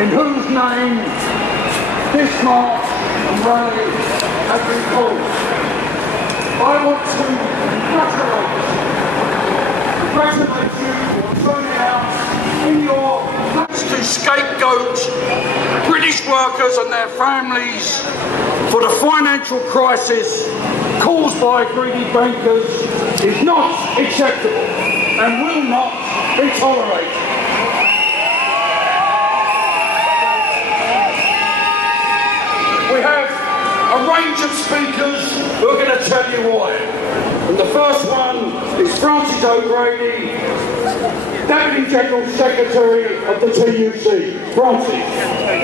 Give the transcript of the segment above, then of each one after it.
in whose name this march and rally has been called. I want to congratulate you for turning out in your efforts to scapegoat British workers and their families for the financial crisis caused by greedy bankers is not acceptable and will not be tolerated. We have a range of speakers who are going to tell you why. And the first one is Francis O'Grady, Deputy General Secretary of the TUC. Francis.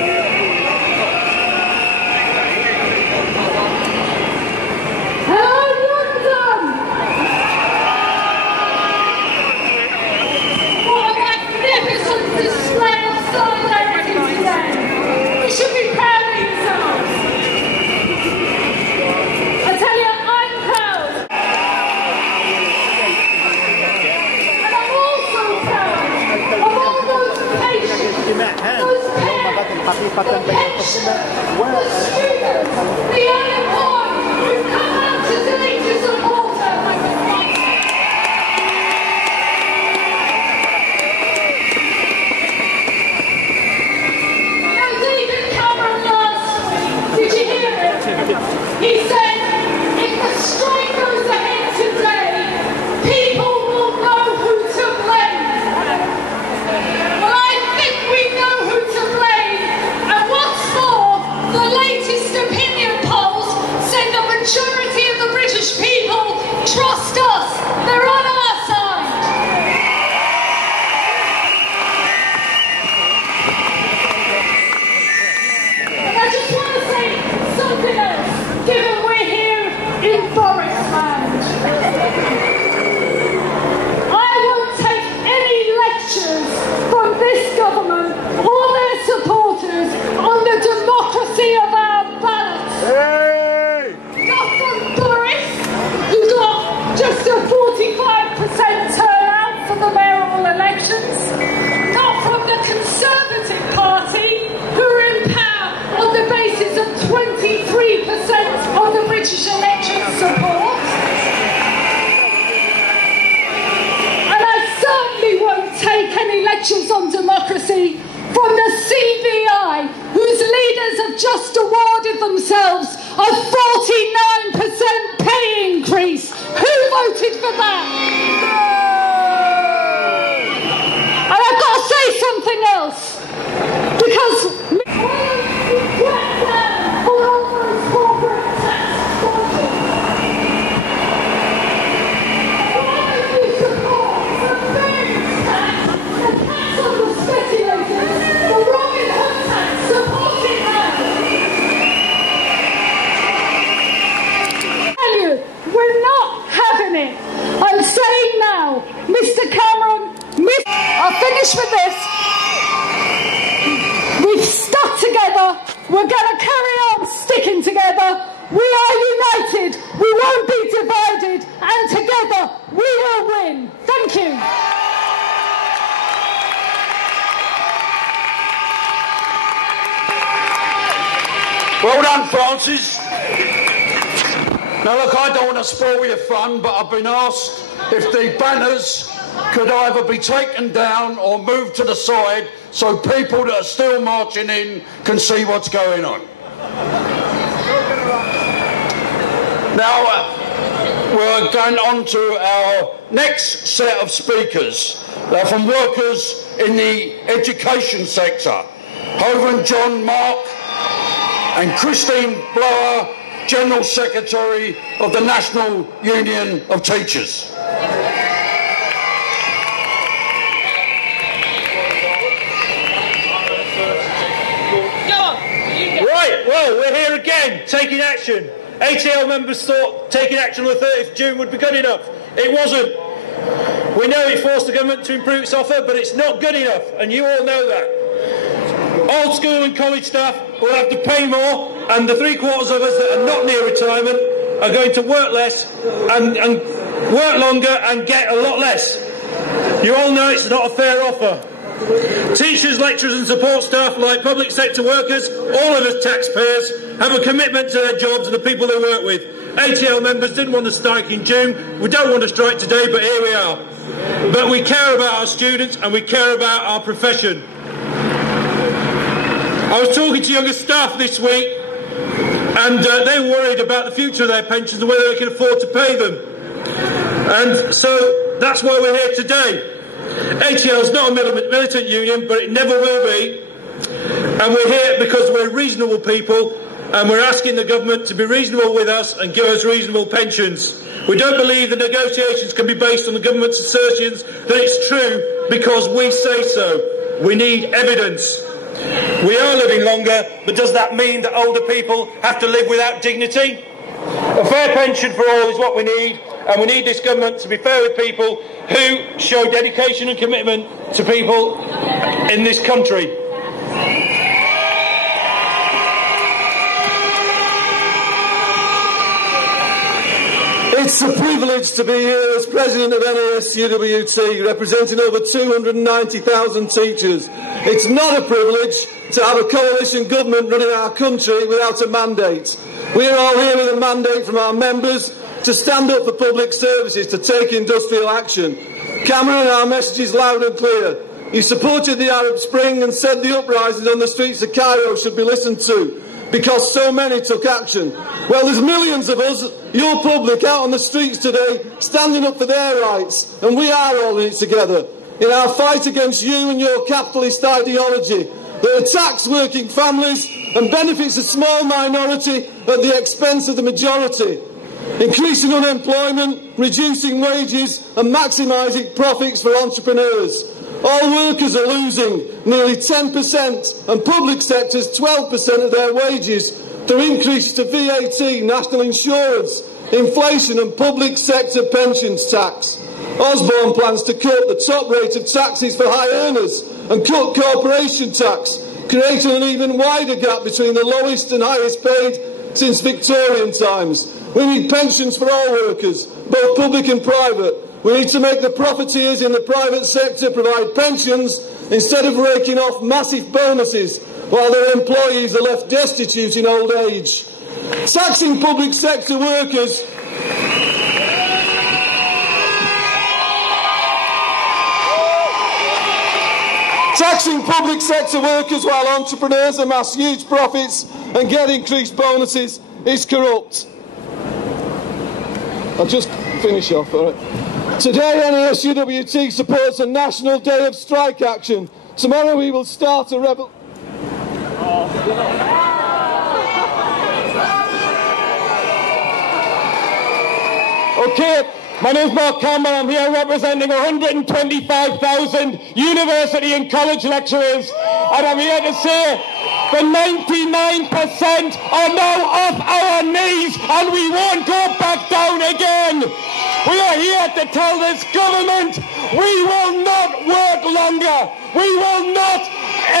On democracy from the CBI, whose leaders have just awarded themselves a 49% pay increase. Who voted for that? And I've got to say something else, because finish with this. We've stuck together. We're going to carry on sticking together. We are united. We won't be divided. And together we will win. Thank you. Well done, Francis. Now look, I don't want to spoil your fun, but I've been asked if the banners could either be taken down or moved to the side so people that are still marching in can see what's going on. Now, we're going on to our next set of speakers. They're from workers in the education sector. Reverend John Mark and Christine Blower, General Secretary of the National Union of Teachers. Right, well, we're here again, taking action. ATL members thought taking action on the 30th of June would be good enough. It wasn't. We know it forced the government to improve its offer, but it's not good enough, and you all know that. Old school and college staff will have to pay more, and the 3/4 of us that are not near retirement are going to work less and work longer and get a lot less. You all know it's not a fair offer. Teachers, lecturers and support staff, like public sector workers, all of us taxpayers, have a commitment to their jobs and the people they work with. ATL members didn't want to strike in June. We don't want to strike today, but here we are. But we care about our students and we care about our profession. I was talking to younger staff this week, and they were worried about the future of their pensions and whether they can afford to pay them. And so that's why we're here today. ATL is not a militant union, but it never will be. And we're here because we're reasonable people, and we're asking the government to be reasonable with us and give us reasonable pensions. We don't believe the negotiations can be based on the government's assertions that it's true because we say so. We need evidence. We are living longer, but does that mean that older people have to live without dignity? A fair pension for all is what we need, and we need this government to be fair with people who show dedication and commitment to people in this country. It's a privilege to be here as President of NASUWT, representing over 290,000 teachers. It's not a privilege to have a coalition government running our country without a mandate. We are all here with a mandate from our members to stand up for public services, to take industrial action. Cameron, our message is loud and clear. You supported the Arab Spring and said the uprisings on the streets of Cairo should be listened to because so many took action. Well, there's millions of us, your public, out on the streets today standing up for their rights, and we are all in it together in our fight against you and your capitalist ideology that attacks working families and benefits a small minority at the expense of the majority, increasing unemployment, reducing wages and maximising profits for entrepreneurs. All workers are losing nearly 10% and public sectors 12% of their wages through increases to VAT, national insurance, inflation and public sector pensions tax. Osborne plans to cut the top rate of taxes for high earners and cut corporation tax, creating an even wider gap between the lowest and highest paid since Victorian times. We need pensions for all workers, both public and private. We need to make the profiteers in the private sector provide pensions instead of raking off massive bonuses while their employees are left destitute in old age. Taxing public sector workers while entrepreneurs amass huge profits and get increased bonuses is corrupt. I'll just finish off, all right. Today, NASUWT supports a national day of strike action. Tomorrow we will start a rebel... Okay, my name is Mark Campbell. I'm here representing 125,000 university and college lecturers, and I'm here to say The 99% are now off our knees, and we won't go back down again. We are here to tell this government we will not work longer. We will not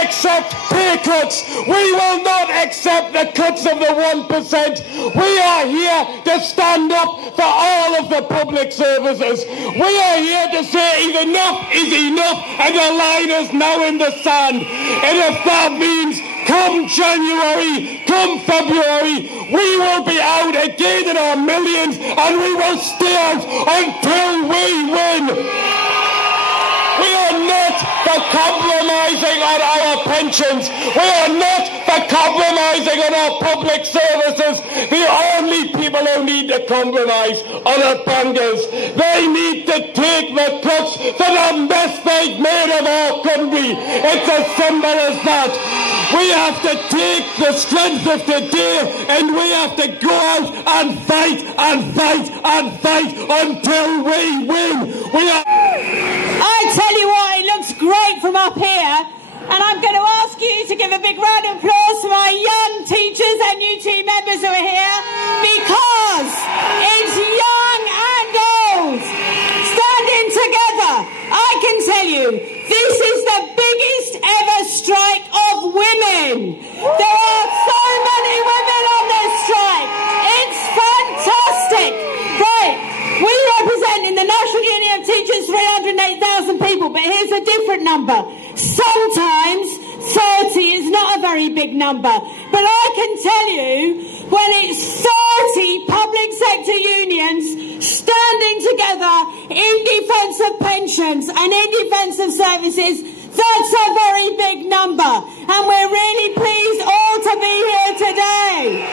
accept pay cuts. We will not accept the cuts of the 1%. We are here to stand up for all of the public services. We are here to say enough is enough, and the line is now in the sand. And if that means come January, come February, we will be out again in our millions, and we will stay out until we win. We are not for compromising on our pensions. We are not for compromising on our public services. The only people who need to compromise are the bankers. They need to take the cuts for the mess they've made of our country. It's as simple as that. We have to take the strength of today, and we have to go out and fight and fight and fight until we win. I tell you what, it looks great from up here, and I'm going to ask you to give a big round of applause to my young teachers and UT members who are here, because it's young and old standing together. I can tell you, this is the biggest ever strike of women. There are so many women on this strike. It's fantastic. Right, we represent in the National Union of Teachers 308,000 people, but here's a different number. Sometimes 30 is not a very big number, but I can tell you, when it's 30 public sector unions standing together in defence of pensions and in defence of services, that's a very big number, and we're really pleased all to be here today.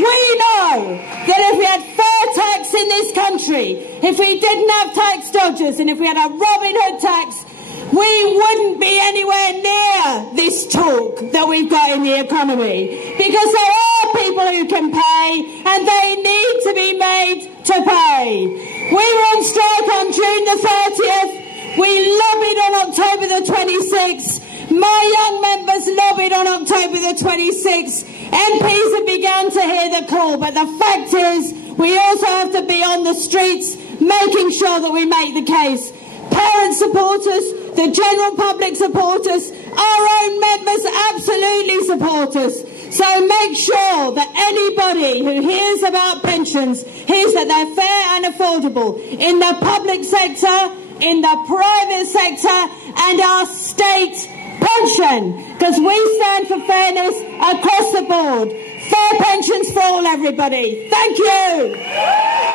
We know that if we had fair tax in this country, if we didn't have tax dodgers, and if we had a Robin Hood tax, we wouldn't be anywhere near this talk that we've got in the economy, because there are people who can pay, and they need to be made to pay. We were on strike on June the 30th. We lobbied on October the 26th. My young members lobbied on October the 26th. MPs have begun to hear the call, but the fact is we also have to be on the streets making sure that we make the case. Parent supporters, the general public supporters, our own members absolutely support us. So make sure that anybody who hears about pensions hears that they're fair and affordable in the public sector, in the private sector, and our state pension, because we stand for fairness across the board. Fair pensions for all, everybody. Thank you.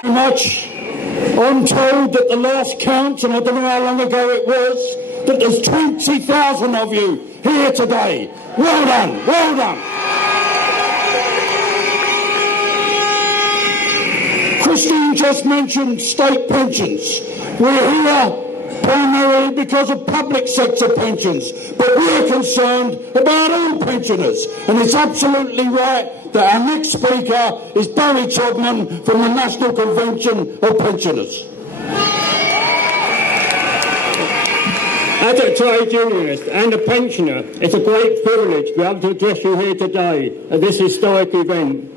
Very much. I'm told that the last count, and I don't know how long ago it was, that there's 20,000 of you here today. Well done, well done. Christine just mentioned state pensions. We're here primarily because of public sector pensions, but we're concerned about all pensioners, and it's absolutely right that our next speaker is Barry Todman from the National Convention of Pensioners. As a trade unionist and a pensioner, it's a great privilege to be able to address you here today at this historic event.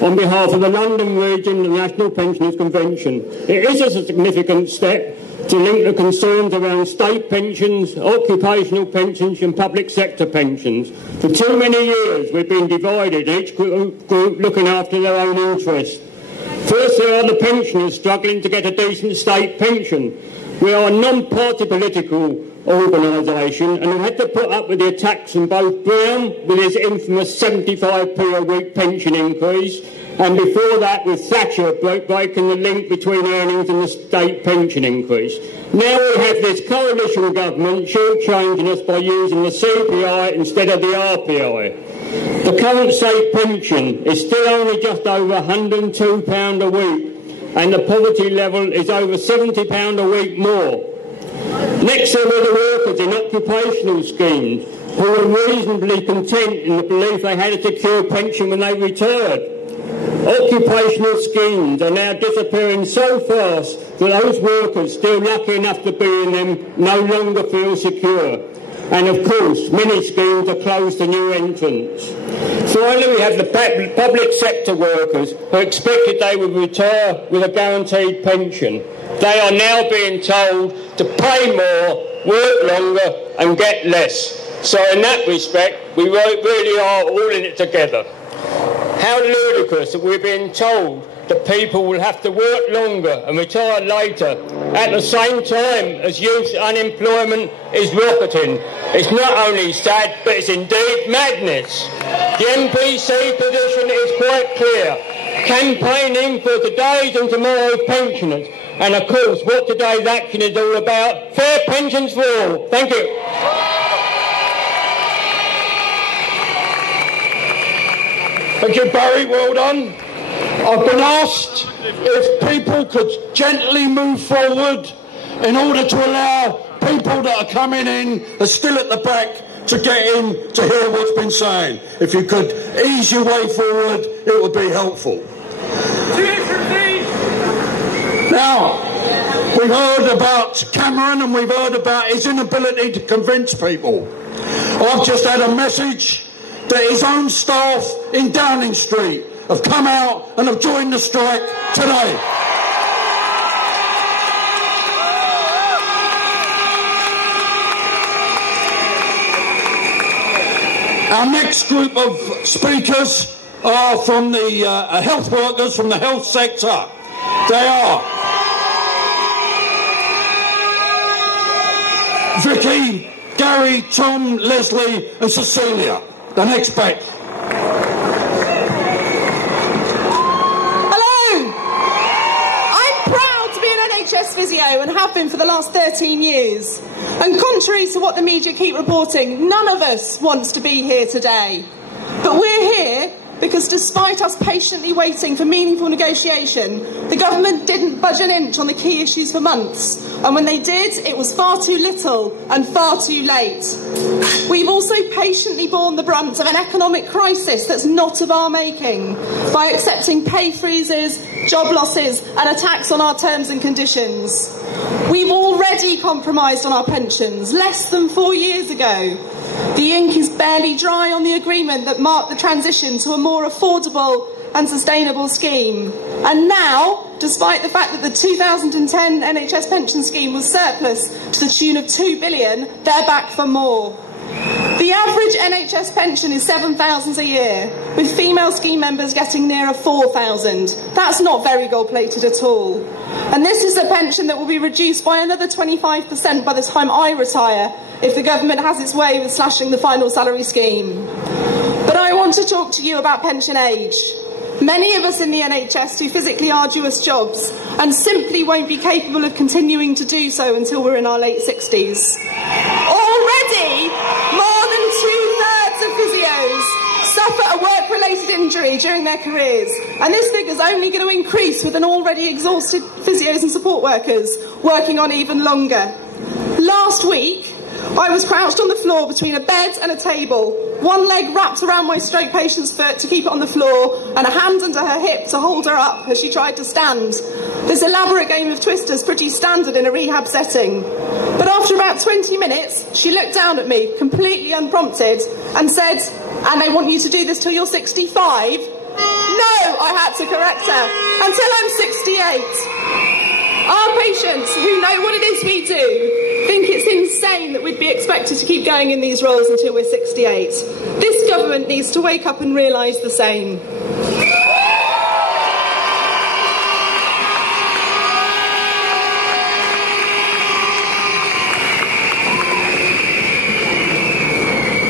On behalf of the London region and the National Pensioners Convention, it is a significant step to link the concerns around state pensions, occupational pensions and public sector pensions. For too many years we've been divided, each group looking after their own interests. First, there are the pensioners struggling to get a decent state pension. We are a non-party political organisation, and we've had to put up with the attacks from both Brown with his infamous 75p a week pension increase, and before that with Thatcher breaking the link between earnings and the state pension increase. Now we have this coalition government shortchanging us by using the CPI instead of the RPI. The current state pension is still only just over £102 a week, and the poverty level is over £70 a week more. Next are the workers in occupational schemes who are reasonably content in the belief they had a secure pension when they retired. Occupational schemes are now disappearing so fast that those workers still lucky enough to be in them no longer feel secure. And of course, many schemes are closed to new entrants. Finally, we have the public sector workers who expected they would retire with a guaranteed pension. They are now being told to pay more, work longer and get less. So in that respect, we really are all in it together. How ludicrous that we're being told that people will have to work longer and retire later at the same time as youth unemployment is rocketing. It's not only sad, but it's indeed madness. The MPC position is quite clear. Campaigning for today's and tomorrow's pensioners. And of course, what today's action is all about, fair pensions for all. Thank you. Thank you, Barry. Well done. I've been asked if people could gently move forward in order to allow people that are coming in, are still at the back, to get in to hear what's been saying. If you could ease your way forward, it would be helpful. Now, we've heard about Cameron and we've heard about his inability to convince people. I've just had a message that his own staff in Downing Street have come out and have joined the strike today. Our next group of speakers are from the health workers from the health sector. They are Vicky, Gary, Tom, Leslie and Cecilia. The next back. Physio and have been for the last 13 years. And contrary to what the media keep reporting, none of us wants to be here today. But we're here because despite us patiently waiting for meaningful negotiation, the government didn't budge an inch on the key issues for months. And when they did, it was far too little and far too late. We've also patiently borne the brunt of an economic crisis that's not of our making by accepting pay freezes, job losses and attacks on our terms and conditions. We've already compromised on our pensions less than 4 years ago. The ink is barely dry on the agreement that marked the transition to a more affordable and sustainable scheme. And now, despite the fact that the 2010 NHS pension scheme was surplus to the tune of £2 billion, they're back for more. The average NHS pension is £7,000 a year, with female scheme members getting nearer £4,000. That's not very gold-plated at all. And this is a pension that will be reduced by another 25% by the time I retire, if the government has its way with slashing the final salary scheme. But I want to talk to you about pension age. Many of us in the NHS do physically arduous jobs and simply won't be capable of continuing to do so until we're in our late 60s. Already, more than 2/3 of physios suffer a work-related injury during their careers, and this figure is only going to increase with an already exhausted physios and support workers working on even longer. Last week, I was crouched on the floor between a bed and a table, one leg wrapped around my stroke patient's foot to keep it on the floor, and a hand under her hip to hold her up as she tried to stand. This elaborate game of Twister is pretty standard in a rehab setting. But after about 20 minutes, she looked down at me, completely unprompted, and said, "And they want you to do this till you're 65? No, I had to correct her, until I'm 68. Our patients, who know what it is we do, think it's insane that we'd be expected to keep going in these roles until we're 68. This government needs to wake up and realise the same."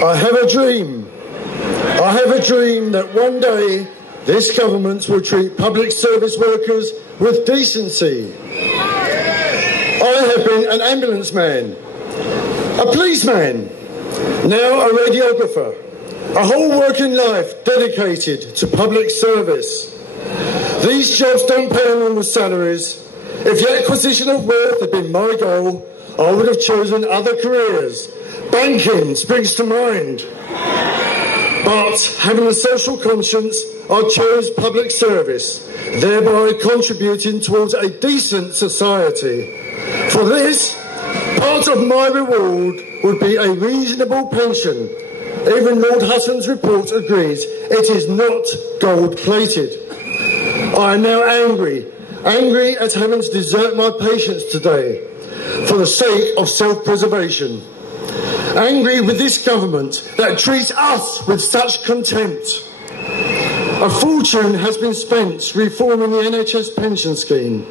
I have a dream. I have a dream that one day this government will treat public service workers with decency. I have been an ambulance man, a policeman, now a radiographer, a whole working life dedicated to public service. These jobs don't pay enormous salaries. If the acquisition of wealth had been my goal, I would have chosen other careers. Banking springs to mind. But having a social conscience I chose public service, thereby contributing towards a decent society. For this, part of my reward would be a reasonable pension. Even Lord Hutton's report agrees it is not gold-plated. I am now angry at having to desert my patients today for the sake of self-preservation. Angry with this government that treats us with such contempt. A fortune has been spent reforming the NHS pension scheme,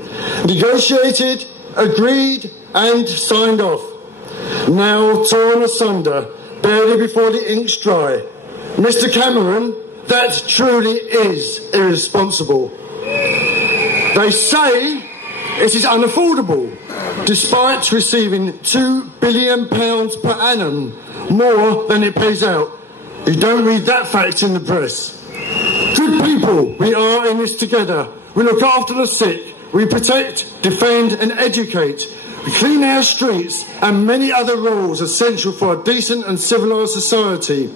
negotiated, agreed and signed off. Now torn asunder, barely before the ink's dry. Mr. Cameron, that truly is irresponsible. They say it is unaffordable, despite receiving £2 billion per annum, more than it pays out. You don't read that fact in the press. Good people, we are in this together. We look after the sick, we protect, defend and educate. We clean our streets and many other roles essential for a decent and civilised society.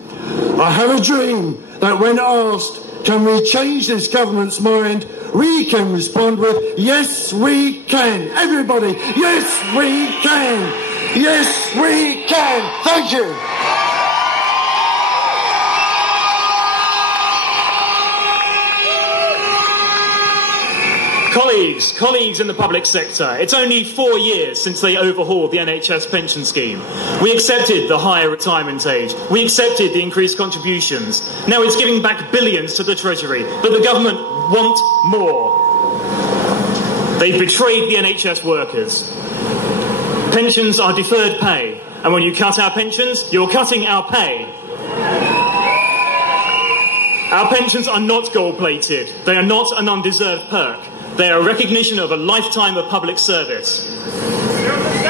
I have a dream that when asked, can we change this government's mind, we can respond with, yes, we can. Everybody, yes, we can. Yes, we can. Thank you. Colleagues in the public sector, it's only 4 years since they overhauled the NHS pension scheme. We accepted the higher retirement age. We accepted the increased contributions. Now it's giving back billions to the Treasury, but the government want more. They've betrayed the NHS workers. Pensions are deferred pay, and when you cut our pensions, you're cutting our pay. Our pensions are not gold-plated. They are not an undeserved perk. They are a recognition of a lifetime of public service.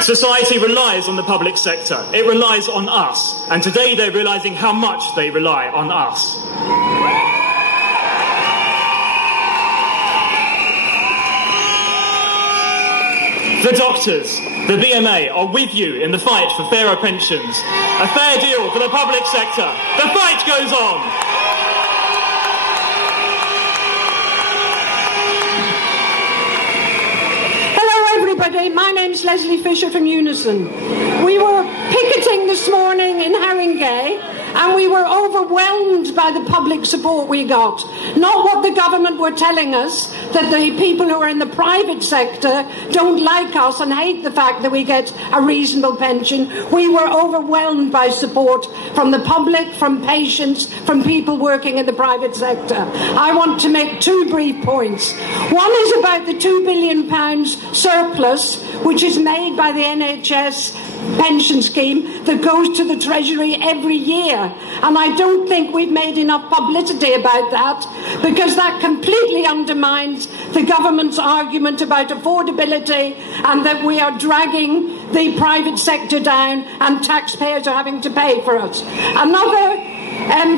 Society relies on the public sector. It relies on us. And today they're realising how much they rely on us. The doctors, the BMA, are with you in the fight for fairer pensions. A fair deal for the public sector. The fight goes on. My name's Leslie Fisher from Unison. We were picketing this morning in Haringey and we were overwhelmed by the public support we got. Not what the government were telling us, that the people who are in the private sector don't like us and hate the fact that we get a reasonable pension. We were overwhelmed by support from the public, from patients, from people working in the private sector. I want to make 2 brief points. One is about the £2 billion surplus which is made by the NHS pension scheme that goes to the Treasury every year. And I don't think we've made enough publicity about that, because that completely undermines the government's argument about affordability and that we are dragging the private sector down and taxpayers are having to pay for it. Another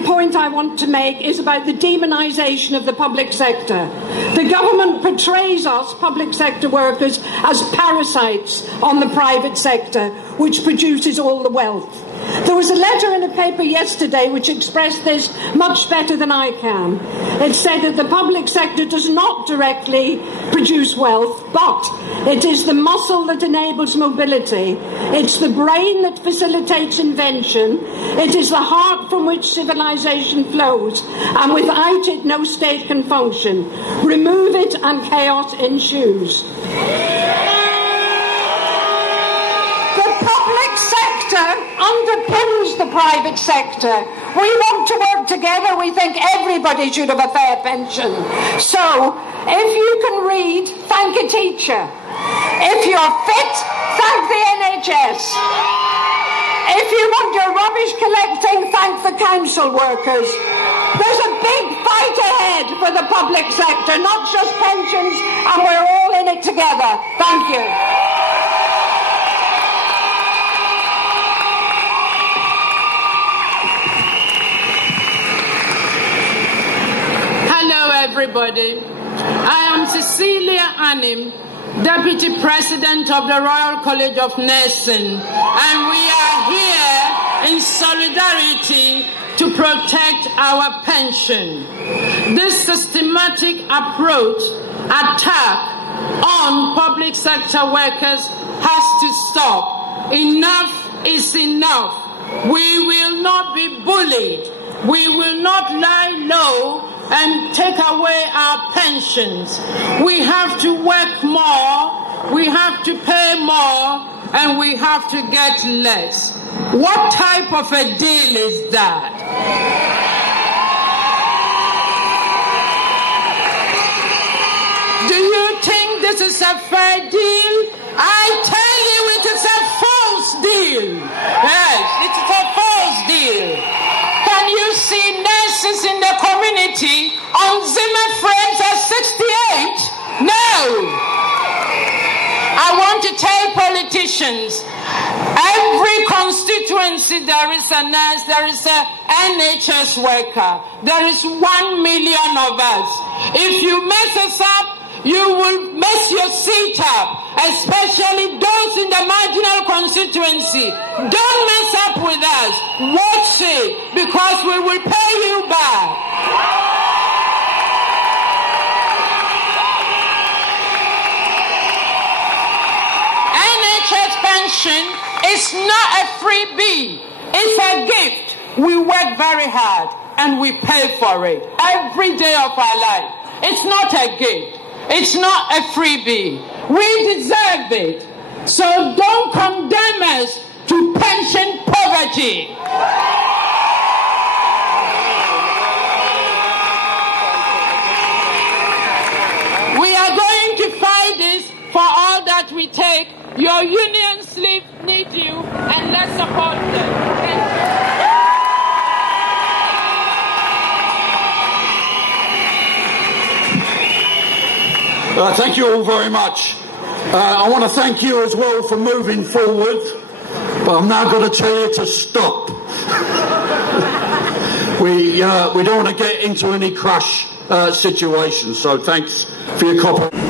point I want to make is about the demonisation of the public sector. The government portrays us, public sector workers, as parasites on the private sector, which produces all the wealth. There was a letter in a paper yesterday which expressed this much better than I can. It said that the public sector does not directly produce wealth, but it is the muscle that enables mobility. It's the brain that facilitates invention. It is the heart from which civilization flows, and without it no state can function. Remove it and chaos ensues. Underpins the private sector. We want to work together. We think everybody should have a fair pension. So, if you can read, thank a teacher. If you're fit, thank the NHS. If you want your rubbish collecting, thank the council workers. There's a big fight ahead for the public sector, not just pensions, and we're all in it together. Thank you. Everybody. I am Cecilia Annim, Deputy President of the Royal College of Nursing, and we are here in solidarity to protect our pension. This systematic attack on public sector workers has to stop. Enough is enough. We will not be bullied. We will not lie low and take away our pensions. We have to work more, we have to pay more, and we have to get less. What type of a deal is that? Do you think this is a fair deal? I tell you it is a false deal. Yes, it is a false deal. Can you see nurses in the community on Zimmer frames at 68? No. I want to tell politicians, every constituency there is a nurse, there is a NHS worker. There is 1 million of us. If you mess us up, you will mess your seat up, especially those in the marginal constituency. Don't mess up with us. Watch it, because we will pay you back. NHS pension is not a freebie. It's a gift. We work very hard and we pay for it every day of our life. It's not a gift. It's not a freebie. We deserve it. So don't condemn us to pension poverty. We are going to fight this for all that we take. Your unions need you, and let's support them. Thank you. Thank you all very much. I want to thank you as well for moving forward, but I'm now going to tell you to stop. We don't want to get into any crash situations, so thanks for your cooperation.